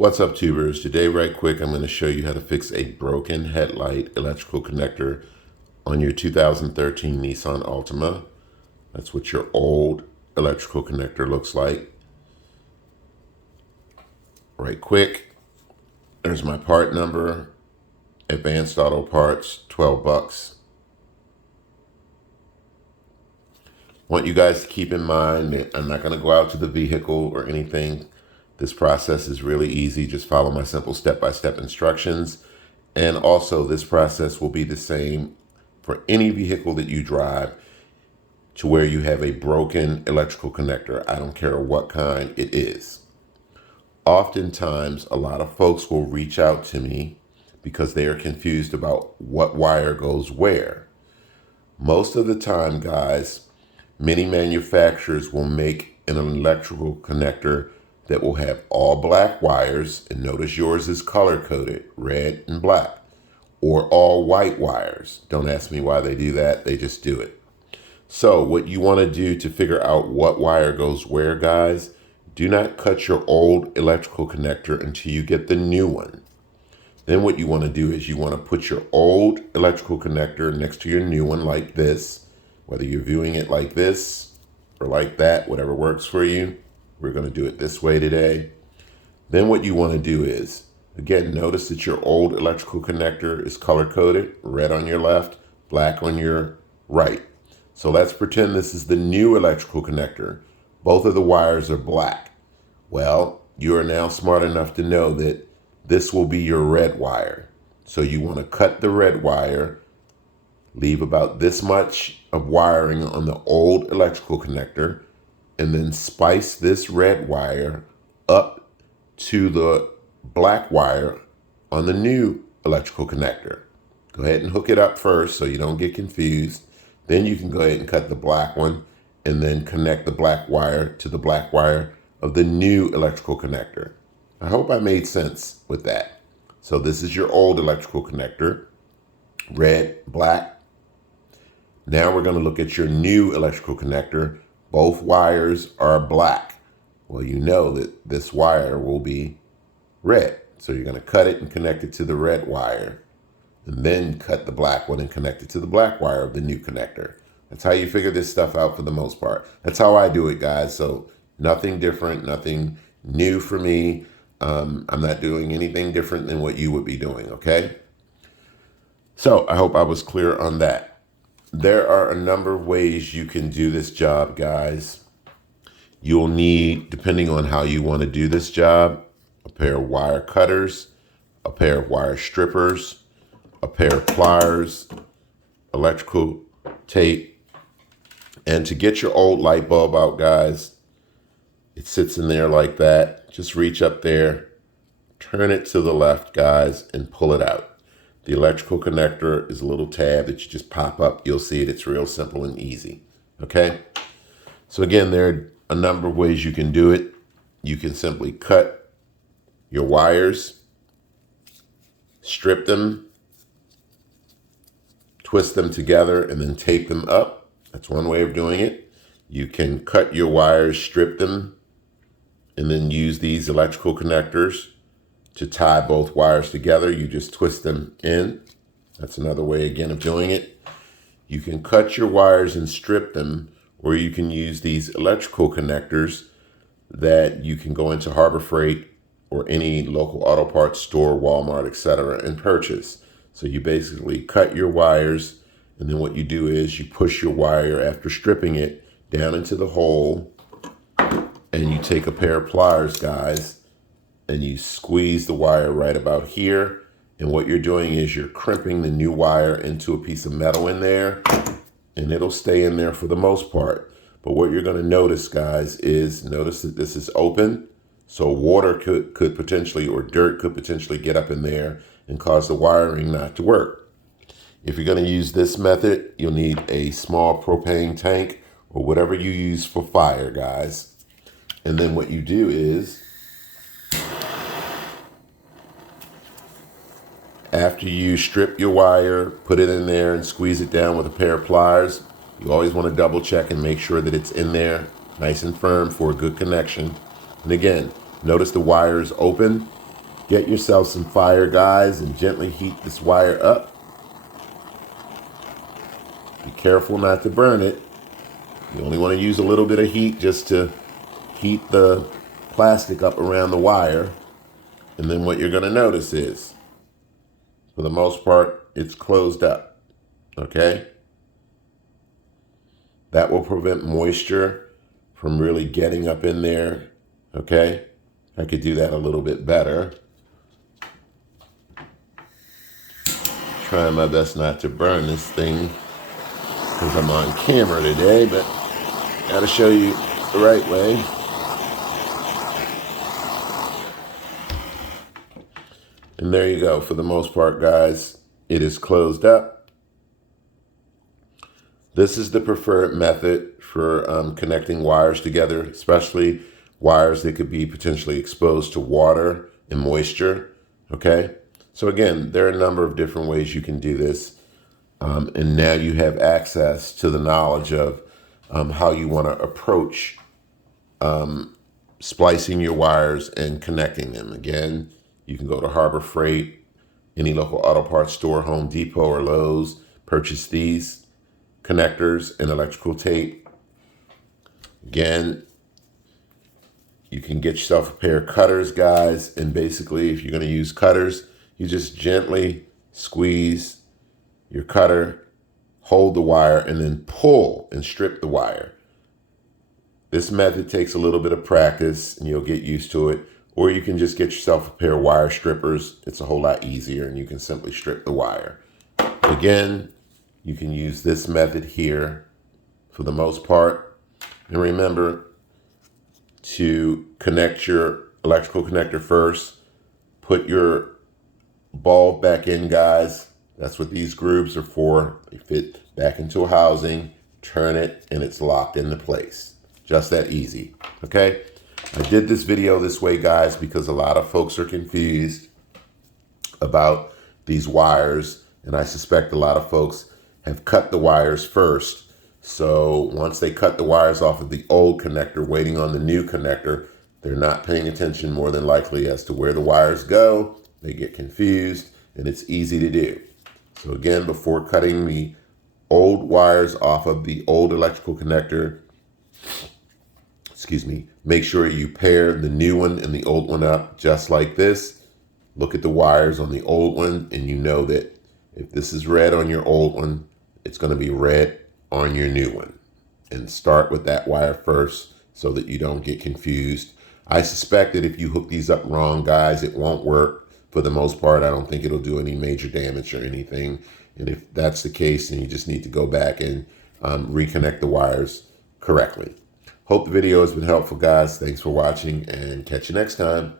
What's up, tubers? Today, right quick, I'm going to show you how to fix a broken headlight electrical connector on your 2013 Nissan Altima. That's what your old electrical connector looks like. Right quick, there's my part number, Advanced Auto Parts, 12 bucks. Want you guys to keep in mind that I'm not going to go out to the vehicle or anything. This process is really easy. Just follow my simple step-by-step instructions. And also, this process will be the same for any vehicle that you drive to where you have a broken electrical connector. I don't care what kind it is. Oftentimes, a lot of folks will reach out to me because they are confused about what wire goes where. Most of the time, guys, many manufacturers will make an electrical connector that will have all black wires, and notice yours is color-coded, red and black, or all white wires. Don't ask me why they do that, they just do it. So what you want to do to figure out what wire goes where, guys, do not cut your old electrical connector until you get the new one. Then what you want to do is you want to put your old electrical connector next to your new one like this, whether you're viewing it like this or like that, whatever works for you. We're going to do it this way today. Then what you want to do is, again, notice that your old electrical connector is color-coded, red on your left, black on your right. So let's pretend this is the new electrical connector. Both of the wires are black. Well, you are now smart enough to know that this will be your red wire. So you want to cut the red wire, leave about this much of wiring on the old electrical connector, and then spice this red wire up to the black wire on the new electrical connector. Go ahead and hook it up first so you don't get confused. Then you can go ahead and cut the black one and then connect the black wire to the black wire of the new electrical connector. I hope I made sense with that. So this is your old electrical connector, red, black. Now we're going to look at your new electrical connector. Both wires are black. Well, you know that this wire will be red. So you're going to cut it and connect it to the red wire, and then cut the black one and connect it to the black wire of the new connector. That's how you figure this stuff out for the most part. That's how I do it, guys. So nothing different, nothing new for me. I'm not doing anything different than what you would be doing, okay? So I hope I was clear on that. There are a number of ways you can do this job, guys. You'll need, depending on how you want to do this job, a pair of wire cutters, a pair of wire strippers, a pair of pliers, electrical tape. And to get your old light bulb out, guys, it sits in there like that. Just reach up there, turn it to the left, guys, and pull it out. The electrical connector is a little tab that you just pop up. You'll see it. It's real simple and easy. Okay? So again, there are a number of ways you can do it. You can simply cut your wires, strip them, twist them together, and then tape them up. That's one way of doing it. You can cut your wires, strip them, and then use these electrical connectors to tie both wires together. You just twist them in. That's another way, again, of doing it. You can cut your wires and strip them, or you can use these electrical connectors that you can go into Harbor Freight or any local auto parts store, Walmart, etc., and purchase. So you basically cut your wires, and then what you do is you push your wire after stripping it down into the hole, and you take a pair of pliers, guys, and you squeeze the wire right about here. And what you're doing is you're crimping the new wire into a piece of metal in there, and it'll stay in there for the most part. But what you're going to notice, guys, is notice that this is open. So water could potentially, or dirt could potentially get up in there and cause the wiring not to work. If you're going to use this method, you'll need a small propane tank or whatever you use for fire, guys. And then what you do is, after you strip your wire, put it in there and squeeze it down with a pair of pliers, you always want to double check and make sure that it's in there nice and firm for a good connection. And again, notice the wire is open. Get yourself some fire, guys, and gently heat this wire up. Be careful not to burn it. You only want to use a little bit of heat just to heat the plastic up around the wire. And then what you're going to notice is, for the most part, it's closed up. Okay? That will prevent moisture from really getting up in there. Okay? I could do that a little bit better. Trying my best not to burn this thing because I'm on camera today, but gotta show you the right way. And there you go. For the most part, guys, it is closed up. This is the preferred method for connecting wires together, especially wires that could be potentially exposed to water and moisture. Okay? So again, there are a number of different ways you can do this. And now you have access to the knowledge of how you want to approach splicing your wires and connecting them. Again, you can go to Harbor Freight, any local auto parts store, Home Depot or Lowe's, purchase these connectors and electrical tape. Again, you can get yourself a pair of cutters, guys, and basically if you're going to use cutters, you just gently squeeze your cutter, hold the wire, and then pull and strip the wire. This method takes a little bit of practice and you'll get used to it. Or you can just get yourself a pair of wire strippers. It's a whole lot easier and you can simply strip the wire. Again, you can use this method here for the most part. And remember to connect your electrical connector first. Put your bulb back in, guys. That's what these grooves are for. They fit back into a housing, turn it, and it's locked into place. Just that easy, okay? I did this video this way, guys, because a lot of folks are confused about these wires, and I suspect a lot of folks have cut the wires first. So once they cut the wires off of the old connector, waiting on the new connector, they're not paying attention more than likely as to where the wires go. They get confused, and it's easy to do. So again, before cutting the old wires off of the old electrical connector, make sure you pair the new one and the old one up just like this. Look at the wires on the old one, and you know that if this is red on your old one, it's going to be red on your new one. And start with that wire first so that you don't get confused. I suspect that if you hook these up wrong, guys, it won't work. For the most part, I don't think it'll do any major damage or anything. And if that's the case, then you just need to go back and reconnect the wires correctly. Hope the video has been helpful, guys. Thanks for watching, and catch you next time.